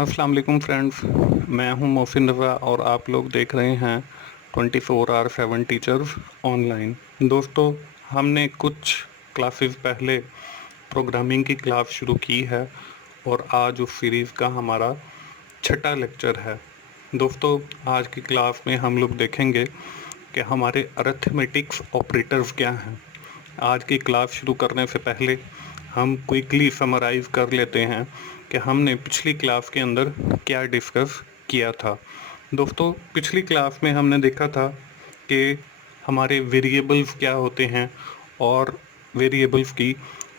अस्सलाम वालेकुम फ्रेंड्स। मैं हूं मोहसिन रज़ा और आप लोग देख रहे हैं 24/7 टीचर्स ऑनलाइन। दोस्तों, हमने कुछ क्लासेस पहले प्रोग्रामिंग की क्लास शुरू की है और आज उस सीरीज़ का हमारा छठा लेक्चर है। दोस्तों, आज की क्लास में हम लोग देखेंगे कि हमारे अरिथमेटिक्स ऑपरेटर्स क्या हैं। आज की क्लास शुरू करने से पहले हम क्विकली समराइज़ कर लेते हैं कि हमने पिछली क्लास के अंदर क्या डिस्कस किया था। दोस्तों, पिछली क्लास में हमने देखा था कि हमारे वेरिएबल्स क्या होते हैं और वेरिएबल्स की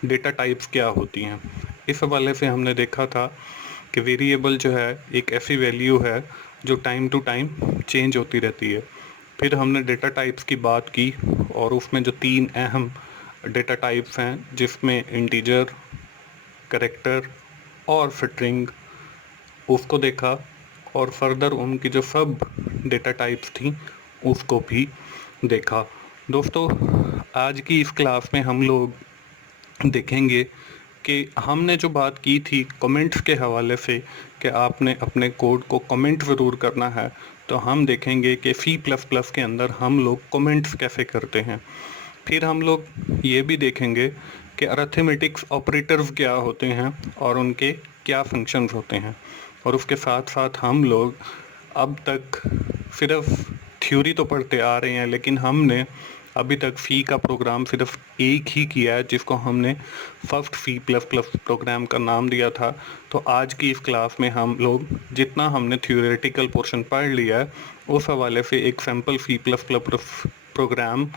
डेटा टाइप्स क्या होती हैं। इस हवाले से हमने देखा था कि वेरिएबल जो है एक ऐसी वैल्यू है जो टाइम टू टाइम चेंज होती रहती है। फिर हमने डेटा टाइप्स की बात की और उसमें जो तीन अहम डेटा टाइप्स हैं जिसमें इंटीजर, कैरेक्टर और स्ट्रिंग, उसको देखा और फर्दर उनकी जो सब डेटा टाइप्स थी उसको भी देखा। दोस्तों, आज की इस क्लास में हम लोग देखेंगे कि हमने जो बात की थी कमेंट्स के हवाले से कि आपने अपने कोड को कमेंट ज़रूर करना है, तो हम देखेंगे कि C++ के अंदर हम लोग कमेंट्स कैसे करते हैं। फिर हम लोग ये भी देखेंगे कि अरिथमेटिक्स ऑपरेटर्स क्या होते हैं और उनके क्या फंक्शंस होते हैं। और उसके साथ साथ हम लोग अब तक सिर्फ थ्योरी तो पढ़ते आ रहे हैं, लेकिन हमने अभी तक सी का प्रोग्राम सिर्फ एक ही किया है जिसको हमने फर्स्ट C++ प्रोग्राम का नाम दिया था। तो आज की इस क्लास में हम लोग जितना हमने थ्योरेटिकल पोर्शन पढ़ लिया है उस हवाले से एक सैम्पल C++ प्रोग्राम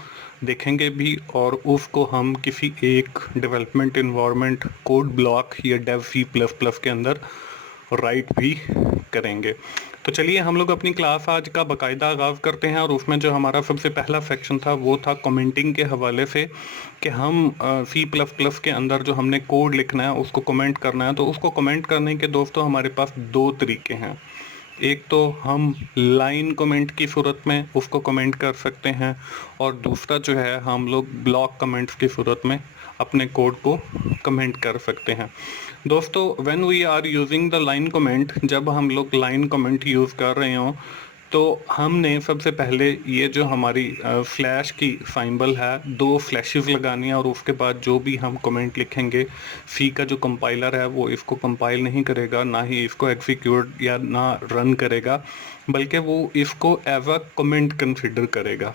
देखेंगे भी और उसको हम किसी एक डेवलपमेंट इन्वायरमेंट कोड ब्लॉक या डेव C++ के अंदर राइट भी करेंगे। तो चलिए हम लोग अपनी क्लास आज का बाकायदा आगाज़ करते हैं और उसमें जो हमारा सबसे पहला सेक्शन था वो था कमेंटिंग के हवाले से कि हम C++ के अंदर जो हमने कोड लिखना है उसको कमेंट करना है। तो उसको कमेंट करने के दोस्तों हमारे पास दो तरीके हैं। एक तो हम लाइन कमेंट की सूरत में उसको कमेंट कर सकते हैं और दूसरा जो है हम लोग ब्लॉक कमेंट्स की सूरत में अपने कोड को कमेंट कर सकते हैं। दोस्तों, when we are using the line comment, जब हम लोग लाइन कमेंट यूज़ कर रहे हों तो हमने सबसे पहले ये जो हमारी फ्लैश की सिंबल है, दो फ्लैशेस लगानी है और उसके बाद जो भी हम कमेंट लिखेंगे सी का जो कंपाइलर है वो इसको कंपाइल नहीं करेगा, ना ही इसको एग्जीक्यूट या ना रन करेगा, बल्कि वो इसको एज अ कमेंट कंसिडर करेगा।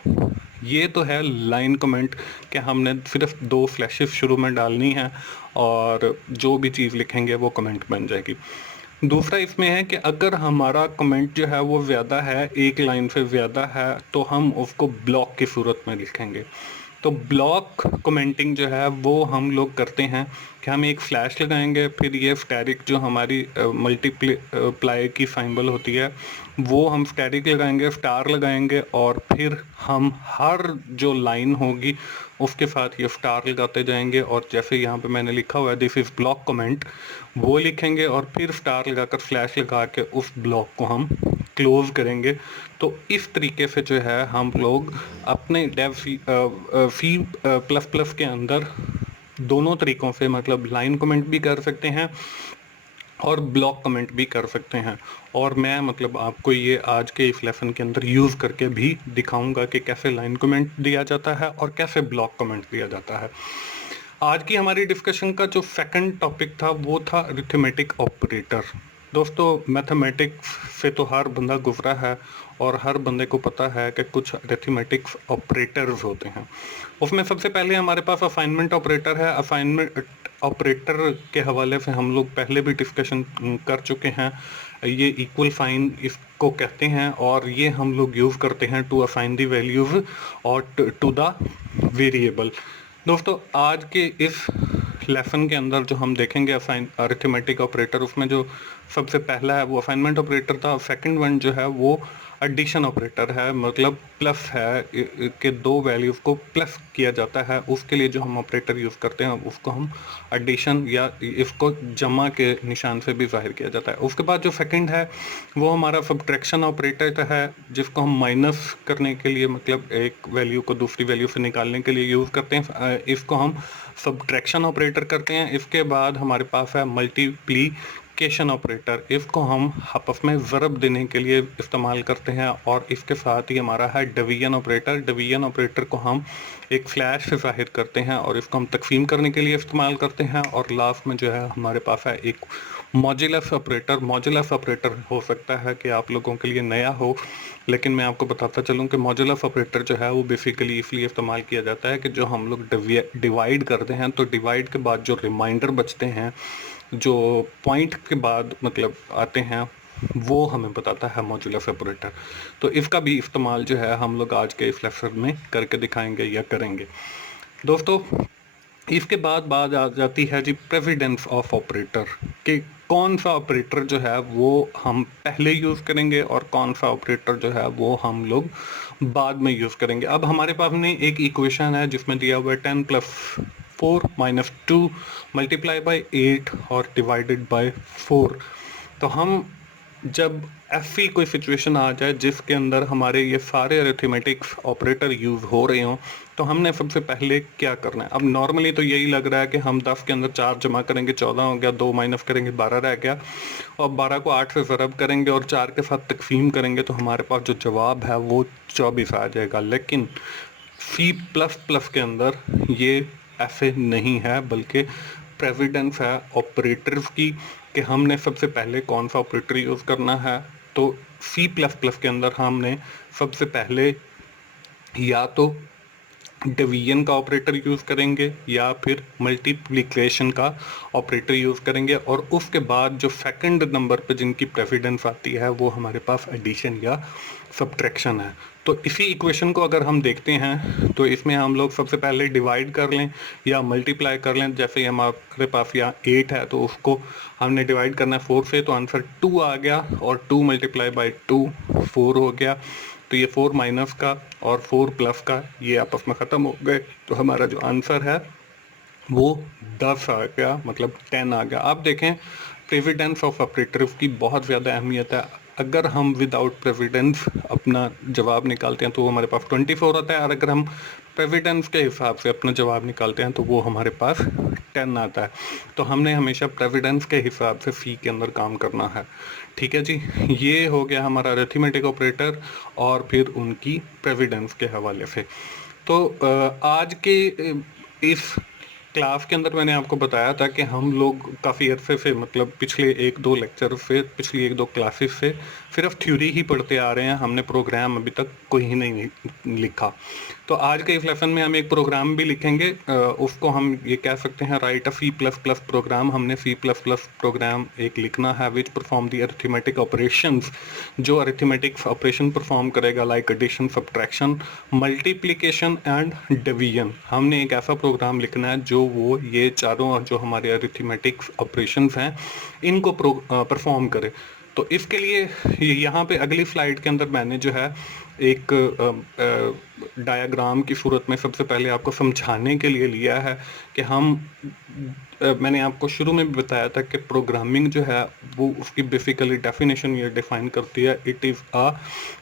ये तो है लाइन कमेंट कि हमने सिर्फ दो फ्लैशेस शुरू में डालनी है और जो भी चीज़ लिखेंगे वो कमेंट बन जाएगी। दूसरा इसमें है कि अगर हमारा कमेंट जो है वो ज़्यादा है, एक लाइन से ज़्यादा है, तो हम उसको ब्लॉक की सूरत में लिखेंगे। तो ब्लॉक कमेंटिंग जो है वो हम लोग करते हैं कि हम एक फ्लैश लगाएंगे, फिर ये स्टैटिक जो हमारी मल्टीप्लाई की सिंबल होती है वो हम स्टैटिक लगाएंगे, स्टार लगाएंगे और फिर हम हर जो लाइन होगी उसके साथ ये स्टार लगाते जाएंगे और जैसे यहाँ पे मैंने लिखा हुआ है दिस इज़ ब्लॉक कमेंट, वो लिखेंगे और फिर स्टार लगाकर फ्लैश लगा के उस ब्लॉक को हम क्लोज करेंगे। तो इस तरीके से जो है हम लोग अपने डेव C++ के अंदर दोनों तरीक़ों से मतलब लाइन कमेंट भी कर सकते हैं और ब्लॉक कमेंट भी कर सकते हैं। और मैं मतलब आपको ये आज के इस लेसन के अंदर यूज़ करके भी दिखाऊंगा कि कैसे लाइन कमेंट दिया जाता है और कैसे ब्लॉक कमेंट दिया जाता है। आज की हमारी डिस्कशन का जो सेकंड टॉपिक था वो था अरिथमेटिक ऑपरेटर। दोस्तों, मैथमेटिक्स से तो हर बंदा गुजरा है और हर बंदे को पता है कि कुछ अरिथमेटिक्स ऑपरेटर्स होते हैं। उसमें सबसे पहले हमारे पास असाइनमेंट ऑपरेटर है। असाइनमेंट ऑपरेटर के हवाले से हम लोग पहले भी डिस्कशन कर चुके हैं। ये इक्वल साइन इसको कहते हैं और ये हम लोग यूज़ करते हैं टू असाइन द वैल्यूज़ और टू द वेरिएबल। दोस्तों, आज के इस लेसन के अंदर जो हम देखेंगे अरिथमेटिक ऑपरेटर, उसमें जो सबसे पहला है वो असाइनमेंट ऑपरेटर था। सेकंड वन जो है वो एडिशन ऑपरेटर है, मतलब प्लस है कि दो वैल्यूज़ को प्लस किया जाता है, उसके लिए जो हम ऑपरेटर यूज़ करते हैं उसको हम एडिशन या इसको जमा के निशान से भी ज़ाहिर किया जाता है। उसके बाद जो सेकंड है वो हमारा सब्ट्रैक्शन ऑपरेटर है, जिसको हम माइनस करने के लिए मतलब एक वैल्यू को दूसरी वैल्यू से निकालने के लिए यूज़ करते हैं। इसको हम सब्ट्रैक्शन ऑपरेटर करते हैं। इसके बाद हमारे पास है मल्टीप्लिकेशन मल्टीप्लिकेशन ऑपरेटर, इसको हम आपस में ज़रब देने के लिए इस्तेमाल करते हैं। और इसके साथ ही हमारा है डिवीजन ऑपरेटर। डिवीजन ऑपरेटर को हम एक फ्लैश से ज़ाहिर करते हैं और इसको हम तकसीम करने के लिए इस्तेमाल करते हैं। और लास्ट में जो है हमारे पास है एक मॉड्यूलस ऑपरेटर। मॉड्यूलस ऑपरेटर हो सकता है कि आप लोगों के लिए नया हो, लेकिन मैं आपको बताता चलूँ कि मॉड्यूलस ऑपरेटर जो है वो बेसिकली इसलिए इस्तेमाल किया जाता है कि जो हम लोग डिवाइड करते हैं तो डिवाइड के बाद जो रिमाइंडर बचते हैं, जो पॉइंट के बाद मतलब आते हैं, वो हमें बताता है मॉड्यूलस ऑपरेटर। तो इसका भी इस्तेमाल जो है हम लोग आज के इस लेक्चर में करके दिखाएंगे या करेंगे। दोस्तों, इसके बाद बात आ जाती है जी प्रेसिडेंस ऑफ ऑपरेटर, कि कौन सा ऑपरेटर जो है वो हम पहले यूज़ करेंगे और कौन सा ऑपरेटर जो है वो हम लोग बाद में यूज़ करेंगे। अब हमारे पास में एक इक्वेशन है जिसमें दिया हुआ है 10 + 4 - 2 मल्टीप्लाई बाई 8 और डिवाइडेड बाय 4। तो हम जब ऐसी कोई सिचुएशन आ जाए जिसके अंदर हमारे ये सारे अरिथमेटिक ऑपरेटर यूज़ हो रहे हों, तो हमने सबसे पहले क्या करना है। अब नॉर्मली तो यही लग रहा है कि हम 10 के अंदर 4 जमा करेंगे 14 हो गया, 2 माइनस करेंगे 12 रह गया, और 12 को 8 से ज़रब करेंगे और 4 के साथ तकसीम करेंगे तो हमारे पास जो जवाब है वो 24 आ जाएगा। लेकिन C++ के अंदर ये ऐसे नहीं है, बल्कि प्रेसिडेंस है ऑपरेटर्स की, कि हमने सबसे पहले कौन सा ऑपरेटर यूज़ करना है। तो C++ के अंदर हमने सबसे पहले या तो डिवीजन का ऑपरेटर यूज़ करेंगे या फिर मल्टीप्लिकेशन का ऑपरेटर यूज़ करेंगे, और उसके बाद जो सेकंड नंबर पे जिनकी प्रेसिडेंस आती है वो हमारे पास एडिशन या सब्ट्रैक्शन है। तो इसी इक्वेशन को अगर हम देखते हैं तो इसमें हम लोग सबसे पहले डिवाइड कर लें या मल्टीप्लाई कर लें। जैसे हमारे पास यहाँ 8 है तो उसको हमने डिवाइड करना है 4 से, तो आंसर 2 आ गया, और 2 × 2 4 हो गया। तो ये 4 माइनस का और 4 प्लस का ये आपस में ख़त्म हो गए, तो हमारा जो आंसर है वो 10 आ गया, मतलब 10 आ गया। आप देखें प्रेसिडेंस ऑफ ऑपरेटर्स की बहुत ज़्यादा अहमियत है। अगर हम विदाउट प्रेसिडेंस अपना जवाब निकालते हैं तो वो हमारे पास 24 आता है, और अगर हम प्रेसिडेंस के हिसाब से अपना जवाब निकालते हैं तो वो हमारे पास 10 आता है। तो हमने हमेशा प्रेसिडेंस के हिसाब से सी के अंदर काम करना है। ठीक है जी, ये हो गया हमारा अरिथमेटिक ऑपरेटर और फिर उनकी प्रेसिडेंस के हवाले से। तो आज के इस क्लास के अंदर मैंने आपको बताया था कि हम लोग काफ़ी अरसे से, मतलब पिछले 1-2 लेक्चर से, पिछली 1-2 क्लासेस से सिर्फ थ्योरी ही पढ़ते आ रहे हैं, हमने प्रोग्राम अभी तक कोई ही नहीं लिखा। तो आज के इस लेसन में हम एक प्रोग्राम भी लिखेंगे, उसको हम ये कह सकते हैं राइट अ C++ प्रोग्राम। हमने C++ प्रोग्राम एक लिखना है which perform the arithmetic operations, जो अरिथमेटिक ऑपरेशन परफॉर्म करेगा like addition, subtraction, multiplication and division. हमने एक ऐसा प्रोग्राम लिखना है जो वो ये चारों जो हमारे अरिथमेटिक ऑपरेशंस हैं इनको परफॉर्म करे। तो इसके लिए यहाँ पे अगली स्लाइड के अंदर मैंने जो है एक डायग्राम की सूरत में सबसे पहले आपको समझाने के लिए लिया है कि हम मैंने आपको शुरू में भी बताया था कि प्रोग्रामिंग जो है वो उसकी बेसिकली डेफिनेशन ये डिफाइन करती है, it is a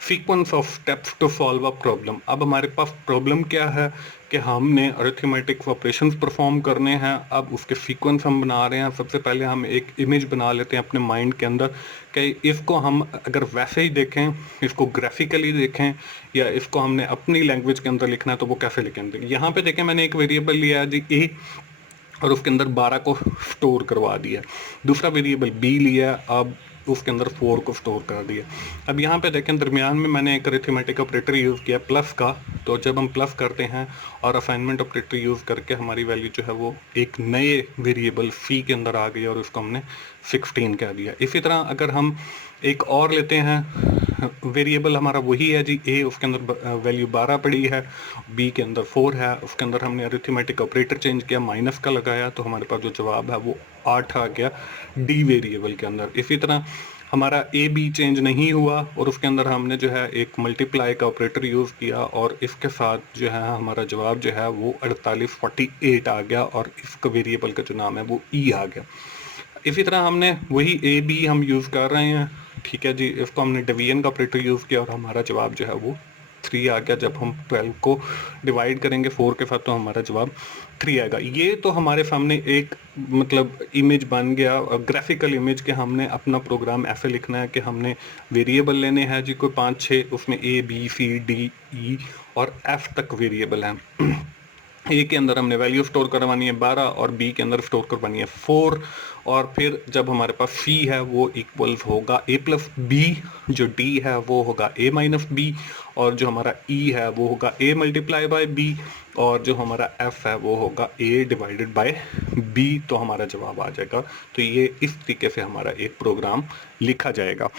sequence of steps to solve a problem. अब हमारे पास प्रॉब्लम क्या है कि हमने अरिथमेटिक ऑपरेशंस परफॉर्म करने हैं। अब उसके सीक्वेंस हम बना रहे हैं। सबसे पहले हम एक इमेज बना लेते हैं अपने माइंड के अंदर कि इसको हम अगर वैसे ही देखें, इसको ग्राफिकली देखें, या इसको हमने अपनी लैंग्वेज के अंदर लिखना है तो वो कैसे लिखेंगे। यहाँ पे देखें मैंने एक वेरिएबल लिया है जी ए, और उसके अंदर 12 को स्टोर करवा दिया। दूसरा वेरिएबल बी लिया, अब उसके अंदर 4 को स्टोर कर दिया। अब यहाँ पे देखें दरमियान में मैंने एक अरिथमेटिक ऑपरेटर यूज़ किया प्लस का। तो जब हम प्लस करते हैं और असाइनमेंट ऑपरेटर यूज़ करके हमारी वैल्यू जो है वो एक नए वेरिएबल सी के अंदर आ गई और उसको हमने 16 कह दिया। इसी तरह अगर हम एक और लेते हैं, वेरिएबल हमारा वही है जी ए, उसके अंदर वैल्यू 12 पड़ी है, बी के अंदर 4 है, उसके अंदर हमने अरिथमेटिक ऑपरेटर चेंज किया, माइनस का लगाया, तो हमारे पास जो जवाब है वो 8 आ गया डी वेरिएबल के अंदर। इसी तरह हमारा ए बी चेंज नहीं हुआ और उसके अंदर हमने जो है एक मल्टीप्लाई का ऑपरेटर यूज़ किया, और इसके साथ जो है हमारा जवाब जो है वो 48 आ गया, और इसका वेरिएबल का जो नाम है वो ई आ गया। इसी तरह हमने वही ए बी हम यूज़ कर रहे हैं। ठीक है जी, इसको हमने डिवीजन का ऑपरेटर यूज़ किया और हमारा जवाब जो है वो 3 आ गया। जब हम 12 को डिवाइड करेंगे 4 के साथ तो हमारा जवाब 3 आएगा। ये तो हमारे सामने एक मतलब इमेज बन गया, ग्राफिकल इमेज के हमने अपना प्रोग्राम ऐसे लिखना है कि हमने वेरिएबल लेने हैं जी कोई 5-6, उसमें A B C D E और F तक वेरिएबल हैं। ए के अंदर हमने वैल्यू स्टोर करवानी है 12 और बी के अंदर स्टोर करवानी है 4, और फिर जब हमारे पास सी है वो इक्वल्स होगा ए प्लस बी, जो डी है वो होगा ए माइनस बी, और जो हमारा ई है वो होगा ए मल्टीप्लाई बाय बी, और जो हमारा एफ है वो होगा ए डिवाइडेड बाय बी। तो हमारा जवाब आ जाएगा। तो ये इस तरीके से हमारा एक प्रोग्राम लिखा जाएगा।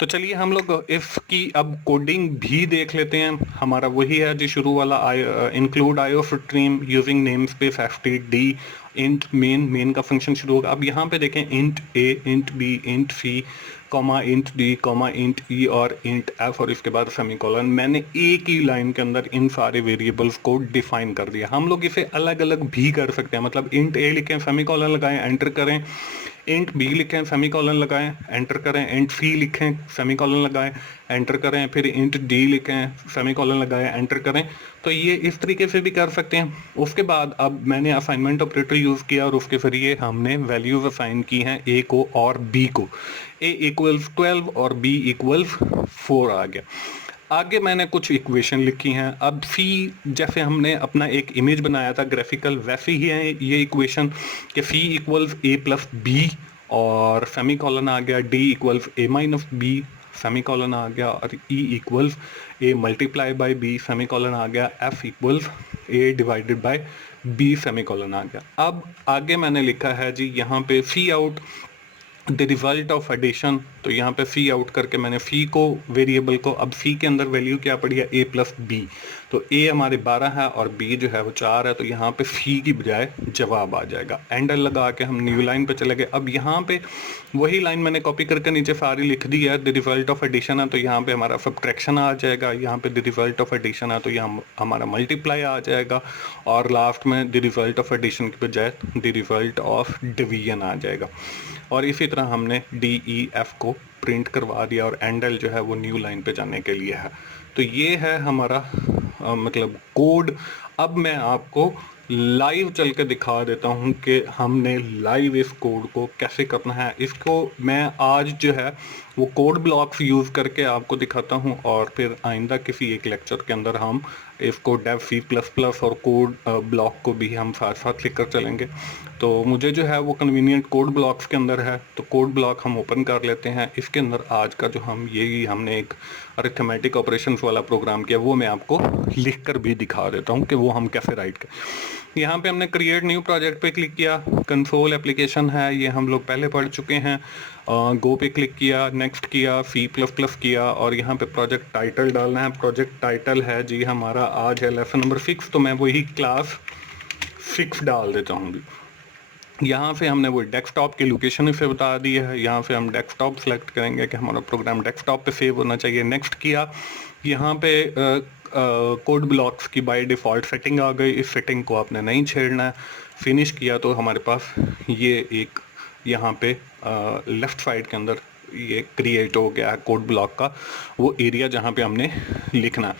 तो चलिए हम लोग इसकी अब कोडिंग भी देख लेते हैं। हमारा वही है जो शुरू वाला include IO stream using name space ftd int main का फंक्शन शुरू होगा। अब यहाँ पे देखें int A, int B, int C, comma int D, comma int E और इंट एफ, और इसके बाद सेमीकोलन। मैंने एक ही लाइन के अंदर इन सारे वेरिएबल्स को डिफाइन कर दिया। हम लोग इसे अलग अलग भी कर सकते हैं, मतलब इंट ए लिखें, सेमीकोलन लगाएं, एंटर करें, इंट बी लिखें, सेमीकोलन लगाएं, एंटर करें, इंट सी लिखें, सेमीकोलन लगाएं, एंटर करें, फिर इंट डी लिखें, सेमीकोलन लगाएं, एंटर करें। तो ये इस तरीके से भी कर सकते हैं। उसके बाद अब मैंने असाइनमेंट ऑपरेटर यूज़ किया और उसके जरिए हमने वैल्यूज असाइन की हैं ए को और बी को। ए इक्वल्स 12 और बी इक्वल्स 4 आ गया। आगे मैंने कुछ इक्वेशन लिखी हैं। अब सी, जैसे हमने अपना एक इमेज बनाया था ग्राफिकल, वैसे ही है ये इक्वेशन कि C equals A plus B और सेमीकोलन आ गया, D equals A minus B, semicolon आ गया, और E equals A multiply by B, semicolon आ गया, F equals A divided by B, semicolon आ गया। अब आगे मैंने लिखा है जी यहाँ पे cout the result of addition. तो यहाँ पे सी आउट करके मैंने सी को वेरिएबल को, अब सी के अंदर वैल्यू क्या पड़ी है ए प्लस बी, तो ए हमारे 12 है और बी जो है वो 4 है, तो यहाँ पे सी की बजाय जवाब आ जाएगा। एंडर लगा के हम न्यू लाइन पे चले गए। अब यहाँ पे वही लाइन मैंने कॉपी करके नीचे सारी लिख दी है। द रिजल्ट ऑफ एडिशन है तो यहाँ पे हमारा सब्ट्रैक्शन आ जाएगा, यहाँ पे द रिजल्ट ऑफ एडिशन है तो यहाँ हमारा मल्टीप्लाई आ जाएगा, और लास्ट में द रिजल्ट ऑफ एडिशन की बजाय द रिजल्ट ऑफ डिवीजन आ जाएगा। और इसी तरह हमने डी ई एफ को प्रिंट करवा दिया, और एंडल जो है वो न्यू लाइन पे जाने के लिए है। तो ये है हमारा मतलब कोड। अब मैं आपको लाइव चल के दिखा देता हूँ कि हमने लाइव इस कोड को कैसे करना है। इसको मैं आज जो है वो कोड ब्लॉक्स यूज़ करके आपको दिखाता हूँ, और फिर आइंदा किसी एक लेक्चर के अंदर हम इसको डेव C++ और कोड ब्लॉक को भी हम साथ साथ लेकर चलेंगे। तो मुझे जो है वो कन्वीनियंट कोड ब्लॉक्स के अंदर है, तो कोड ब्लॉक हम ओपन कर लेते हैं। इसके अंदर आज का जो हमने एक अरिथमेटिक ऑपरेशंस वाला प्रोग्राम किया, वो मैं आपको लिख कर भी दिखा देता हूँ कि वो हम कैसे राइट करें। यहाँ पे हमने क्रिएट न्यू प्रोजेक्ट पे क्लिक किया, कंसोल एप्लीकेशन है, ये हम लोग पहले पढ़ चुके हैं। गो पे क्लिक किया, नेक्स्ट किया, C++ किया, और यहाँ पे प्रोजेक्ट टाइटल डालना है। प्रोजेक्ट टाइटल है जी हमारा आज है लेसन नंबर 6, तो मैं वही क्लास 6 डाल देता हूँ जी। यहाँ से हमने वो डेस्कटॉप की लोकेशन इसे बता दी है। यहाँ से हम डेस्कटॉप सेलेक्ट करेंगे कि हमारा प्रोग्राम डेस्कटॉप पे सेव होना चाहिए। नेक्स्ट किया, यहाँ पे कोड ब्लॉक्स की बाय डिफ़ॉल्ट सेटिंग आ गई, इस सेटिंग को आपने नहीं छेड़ना है। फिनिश किया तो हमारे पास ये एक यहाँ पे लेफ़्ट साइड के अंदर ये क्रिएट हो गया है कोड ब्लॉक का वो एरिया जहाँ पे हमने लिखना है।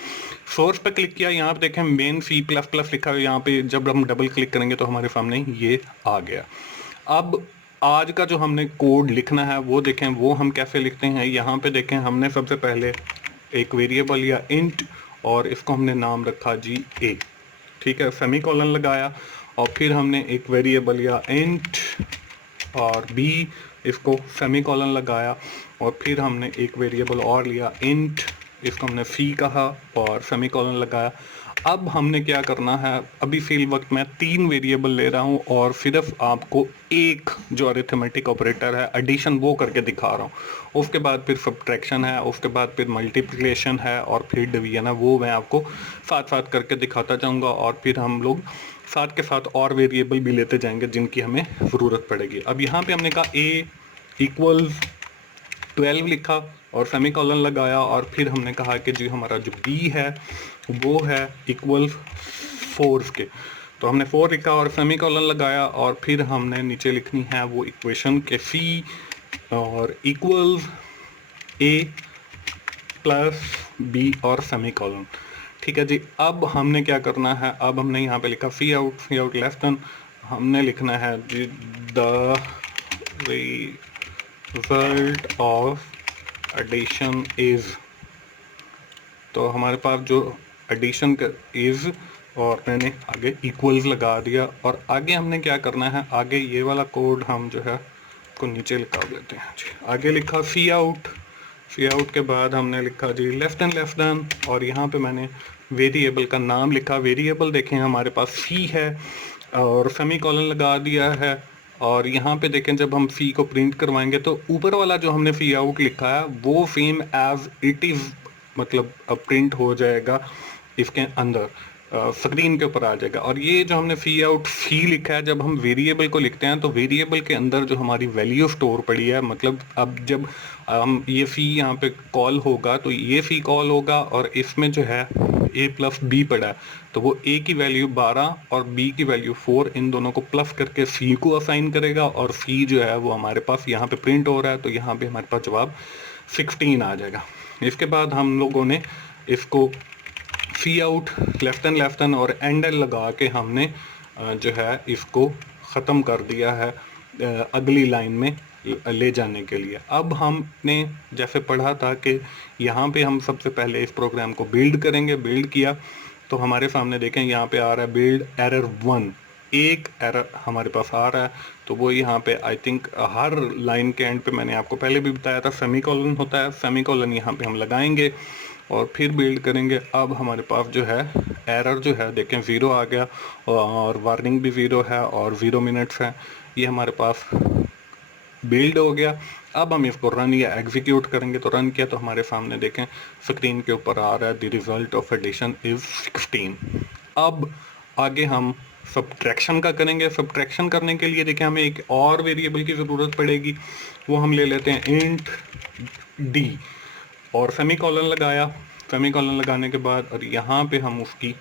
सोर्स पे क्लिक किया, यहाँ पे देखें मेन C++ लिखा है। यहाँ पे जब हम डबल क्लिक करेंगे तो हमारे सामने ये आ गया। अब आज का जो हमने कोड लिखना है वो देखें, वो हम कैसे लिखते हैं। यहाँ पे देखें, हमने सबसे पहले एक वेरिएबल या इंट, और इसको हमने नाम रखा जी ए, ठीक है, सेमीकोलन लगाया, और फिर हमने एक वेरिएबल या इंट और बी, इसको सेमीकोलन लगाया, और फिर हमने एक वेरिएबल और लिया इंट, इसको हमने सी कहा और सेमीकोलन लगाया। अब हमने क्या करना है, अभी फिल वक्त मैं 3 वेरिएबल ले रहा हूँ और सिर्फ आपको एक जो अरिथमेटिक ऑपरेटर है एडिशन वो करके दिखा रहा हूँ। उसके बाद फिर सब्ट्रैक्शन है, उसके बाद फिर मल्टीप्लिकेशन है, और फिर डिवीजन है, वो मैं आपको साथ साथ करके दिखाता जाऊँगा। और फिर हम लोग साथ के साथ और वेरिएबल भी लेते जाएंगे जिनकी हमें ज़रूरत पड़ेगी। अब यहाँ पे हमने कहा ए इक्वल्स 12 लिखा और सेमीकोलन लगाया, और फिर हमने कहा कि जी हमारा जो बी है वो है इक्वल 4 के, तो हमने 4 लिखा और सेमीकोलन लगाया, और फिर हमने नीचे लिखनी है वो इक्वेशन के सी और इक्वल ए प्लस बी और सेमीकोलन। ठीक है जी। अब हमने क्या करना है, अब हमने यहाँ पे लिखा सी आउट लेस देन, हमने लिखना है जी the result of addition is. तो हमारे पास जो एडिशन का इज, और मैंने आगे इक्वल्स लगा दिया। और आगे हमने क्या करना है, आगे ये वाला कोड हम जो है को नीचे लिखा देते हैं जी। आगे लिखा सी आउट के बाद हमने लिखा जी लेस देन, और यहाँ पे मैंने वेरिएबल का नाम लिखा। वेरिएबल देखें हमारे पास सी है और सेमीकोलन लगा दिया है। और यहाँ पे देखें जब हम सी को प्रिंट करवाएंगे तो ऊपर वाला जो हमने सी आउट लिखा है वो सेम एज इट इज़ मतलब प्रिंट हो जाएगा इसके अंदर, स्क्रीन के ऊपर आ जाएगा। और ये जो हमने सी आउट सी लिखा है, जब हम वेरिएबल को लिखते हैं तो वेरिएबल के अंदर जो हमारी वैल्यू स्टोर पड़ी है, मतलब अब जब हम ये सी यहाँ पे कॉल होगा तो ये सी कॉल होगा और इसमें जो है a प्लस बी पड़ा है, तो वो a की वैल्यू 12 और b की वैल्यू 4, इन दोनों को प्लस करके c को असाइन करेगा। और c जो है वो हमारे पास यहाँ पे प्रिंट हो रहा है, तो यहाँ पे हमारे पास जवाब 16 आ जाएगा। इसके बाद हम लोगों ने इसको सी आउट लेफ्ट एंड और एंड लगा के हमने जो है इसको ख़त्म कर दिया है अगली लाइन में ले जाने के लिए। अब हमने जैसे पढ़ा था कि यहाँ पे हम सबसे पहले इस प्रोग्राम को बिल्ड करेंगे। बिल्ड किया तो हमारे सामने देखें यहाँ पे आ रहा है बिल्ड एरर 1, एक एरर हमारे पास आ रहा है। तो वो यहाँ पे आई थिंक हर लाइन के एंड पे मैंने आपको पहले भी बताया था सेमीकोलन होता है, सेमीकोलन यहाँ पे हम लगाएंगे और फिर बिल्ड करेंगे। अब हमारे पास जो है एरर जो है देखें 0 आ गया और वार्निंग भी 0 है और 0 मिनट्स है। ये हमारे पास बिल्ड हो गया। अब हम इसको रन या एग्जीक्यूट करेंगे। तो रन किया तो हमारे सामने देखें स्क्रीन के ऊपर आ रहा है the result of addition is 16। अब आगे हम सब्ट्रैक्शन का करेंगे। सब्ट्रैक्शन करने के लिए देखें हमें एक और वेरिएबल की ज़रूरत पड़ेगी, वो हम ले लेते हैं इंट डी और सेमीकोलन लगाया। सेमीकोलन लगाने के बाद और यहाँ पे हम उसकी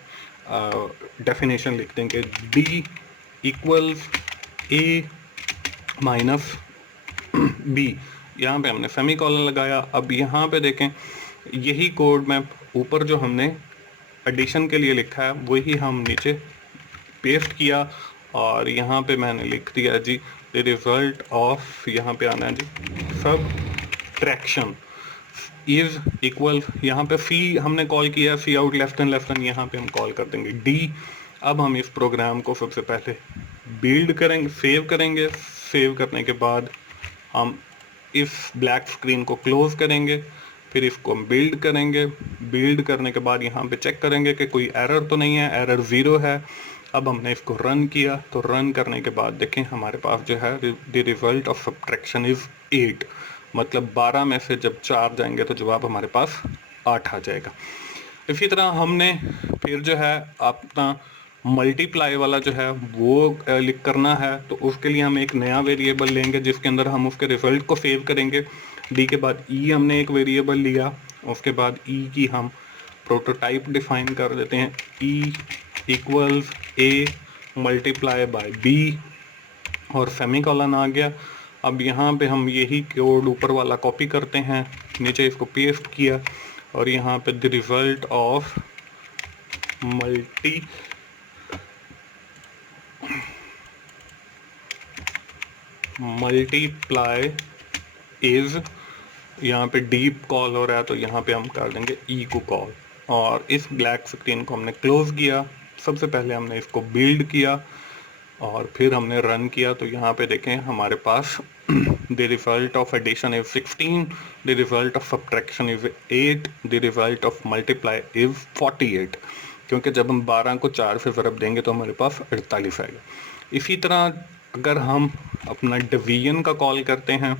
डेफिनेशन लिख देंगे D equals A minus B. यहाँ पे हमने सेमीकोलन लगाया। अब यहाँ पे देखें यही कोड मैं ऊपर जो हमने एडिशन के लिए लिखा है वही हम नीचे पेस्ट किया और यहाँ पे मैंने लिख दिया जी द रिजल्ट ऑफ, यहाँ पे आना है जी सब्ट्रैक्शन इज इक्वल, यहाँ पे सी हमने कॉल किया सी आउट लेफ्ट एंड यहाँ पे हम कॉल कर देंगे डी। अब हम इस प्रोग्राम को सबसे पहले बिल्ड करेंगे, सेव करेंगे। सेव करने के बाद हम इस ब्लैक स्क्रीन को क्लोज करेंगे, फिर इसको हम बिल्ड करेंगे। बिल्ड करने के बाद यहाँ पे चेक करेंगे कि कोई एरर तो नहीं है, एरर 0 है। अब हमने इसको रन किया तो रन करने के बाद देखें हमारे पास जो है the result of subtraction is 8, मतलब 12 में से जब 4 जाएंगे तो जवाब हमारे पास 8 आ जाएगा। इसी तरह हमने फिर जो है अपना मल्टीप्लाई वाला जो है वो लिख करना है। तो उसके लिए हम एक नया वेरिएबल लेंगे जिसके अंदर हम उसके रिजल्ट को सेव करेंगे। डी के बाद ई हमने एक वेरिएबल लिया, उसके बाद ई की हम प्रोटोटाइप डिफाइन कर देते हैं e equals A multiply by b और सेमीकोलन आ गया। अब यहाँ पे हम यही कोड ऊपर वाला कॉपी करते हैं, नीचे इसको पेस्ट किया और यहाँ पे the result of multiply is, यहाँ पे डीप कॉल हो रहा है तो यहाँ पे हम कर देंगे ई को कॉल। और इस ब्लैक स्क्रीन को हमने क्लोज किया। सबसे पहले हमने इसको बिल्ड किया और फिर हमने रन किया तो यहाँ पे देखें हमारे पास the result of addition is 16, the result of subtraction is 8, the result of multiply is 48, क्योंकि जब हम 12 को 4 से ज़रब देंगे तो हमारे पास 48 आएगा। इसी तरह अगर हम अपना डिवीजन का कॉल करते हैं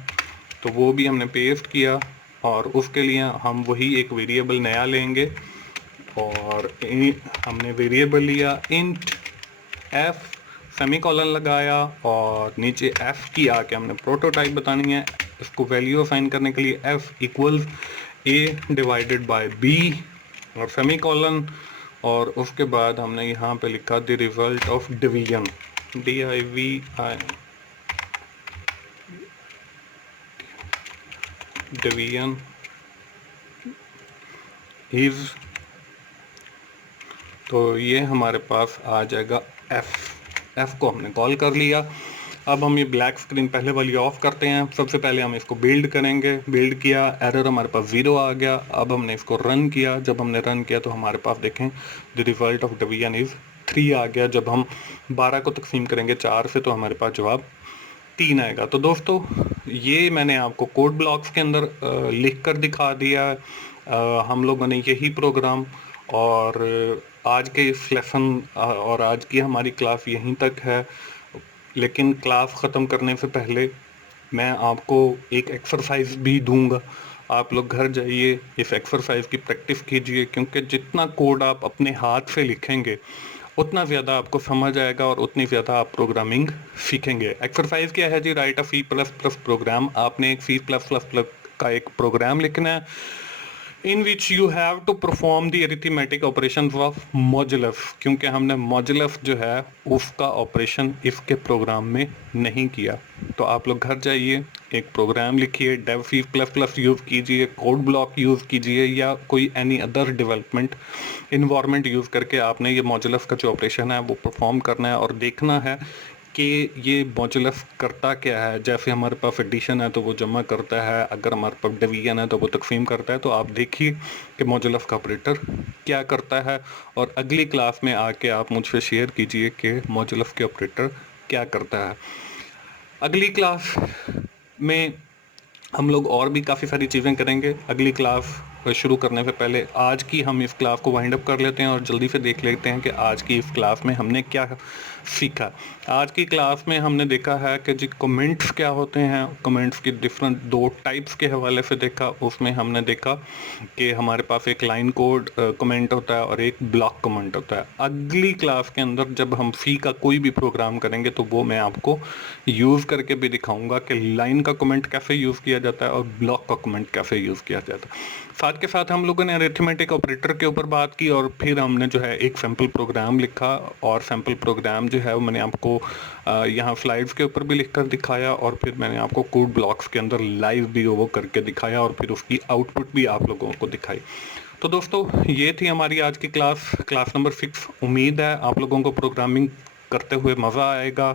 तो वो भी हमने पेस्ट किया और उसके लिए हम वही एक वेरिएबल नया लेंगे और हमने वेरिएबल लिया इंट एफ, सेमीकोलन लगाया और नीचे एफ की आके हमने प्रोटोटाइप बतानी है। इसको वैल्यू असाइन करने के लिए f equals A divided by b और सेमीकोलन, और उसके बाद हमने यहाँ पे लिखा the result of division DIVI division is, तो ये हमारे पास आ जाएगा एफ को हमने कॉल कर लिया। अब हम ये ब्लैक स्क्रीन पहले वाली ऑफ करते हैं। सबसे पहले हम इसको बिल्ड करेंगे। बिल्ड किया, एरर हमारे पास 0 आ गया। अब हमने इसको रन किया। जब हमने रन किया तो हमारे पास देखें the result of division is 3 आ गया। जब हम 12 को तकसीम करेंगे 4 से तो हमारे पास जवाब 3 आएगा। तो दोस्तों ये मैंने आपको कोड ब्लॉक्स के अंदर लिख कर दिखा दिया। हम लोगों ने यही प्रोग्राम, और आज के इस लेसन और आज की हमारी क्लास यहीं तक है। लेकिन क्लास ख़त्म करने से पहले मैं आपको एक एक्सरसाइज भी दूंगा। आप लोग घर जाइए इस एक्सरसाइज की प्रैक्टिस कीजिए, क्योंकि जितना कोड आप अपने हाथ से लिखेंगे उतना ज़्यादा आपको समझ आएगा और उतनी ज़्यादा आप प्रोग्रामिंग सीखेंगे। एक्सरसाइज क्या है जी? Right a C++ programme. आपने एक C++ का एक प्रोग्राम लिखना है in which you have to perform the arithmetic operations of modulus, क्योंकि हमने मॉड्यूलस जो है उसका ऑपरेशन इसके प्रोग्राम में नहीं किया। तो आप लोग घर जाइए, एक प्रोग्राम लिखिए, डेव C++ यूज़ कीजिए, कोड ब्लॉक यूज़ कीजिए, या कोई any other development environment use करके आपने ये मॉड्यूलस का जो ऑपरेशन है वो परफॉर्म करना है और देखना है कि ये मॉड्यूलस करता क्या है। जैसे हमारे पास एडिशन है तो वो जमा करता है, अगर हमारे पास डिवीजन है तो वो तकसीम करता है। तो आप देखिए कि मॉड्यूलस का ऑपरेटर क्या करता है, और अगली क्लास में आके आप मुझसे शेयर कीजिए कि मॉड्यूलस के ऑपरेटर क्या करता है। अगली क्लास में हम लोग और भी काफ़ी सारी चीज़ें करेंगे। अगली क्लास शुरू करने से पहले आज की हम इस क्लास को वाइंड अप कर लेते हैं और जल्दी से देख लेते हैं कि आज की इस क्लास में हमने क्या सीखा। आज की क्लास में हमने देखा है कि जी कमेंट्स क्या होते हैं, कमेंट्स की डिफरेंट 2 टाइप्स के हवाले से देखा। उसमें हमने देखा कि हमारे पास एक लाइन कोड कमेंट होता है और एक ब्लॉक कमेंट होता है। अगली क्लास के अंदर जब हम सी का कोई भी प्रोग्राम करेंगे तो वो मैं आपको यूज़ करके भी दिखाऊंगा कि लाइन का कमेंट कैसे यूज़ किया जाता है और ब्लॉक का कमेंट कैसे यूज़ किया जाता है। साथ के साथ हम लोगों ने अरिथमेटिक ऑपरेटर के ऊपर बात की, और फिर हमने जो है एक सैम्पल प्रोग्राम लिखा, और सैम्पल प्रोग्राम जो है वो मैंने आपको यहाँ स्लाइड्स के ऊपर भी लिखकर दिखाया, और फिर मैंने आपको कोड ब्लॉक्स के अंदर लाइव भी वो करके दिखाया, और फिर उसकी आउटपुट भी आप लोगों को दिखाई। तो दोस्तों ये थी हमारी आज की क्लास नंबर 6। उम्मीद है आप लोगों को प्रोग्रामिंग करते हुए मज़ा आएगा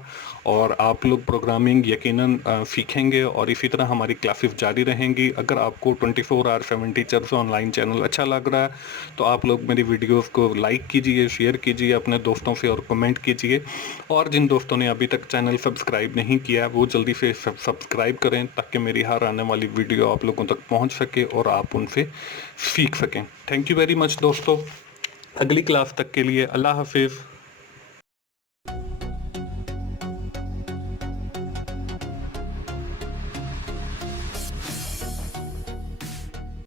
और आप लोग प्रोग्रामिंग यकीनन सीखेंगे, और इसी तरह हमारी क्लासेस जारी रहेंगी। अगर आपको 24 आवर 7 टीचर्स ऑनलाइन चैनल अच्छा लग रहा है तो आप लोग मेरी वीडियोस को लाइक कीजिए, शेयर कीजिए अपने दोस्तों से, और कमेंट कीजिए। और जिन दोस्तों ने अभी तक चैनल सब्सक्राइब नहीं किया वो जल्दी से सब्सक्राइब करें, ताकि मेरी हर आने वाली वीडियो आप लोगों तक पहुँच सके और आप उनसे सीख सकें। थैंक यू वेरी मच दोस्तों। अगली क्लास तक के लिए अल्लाह हाफिज़।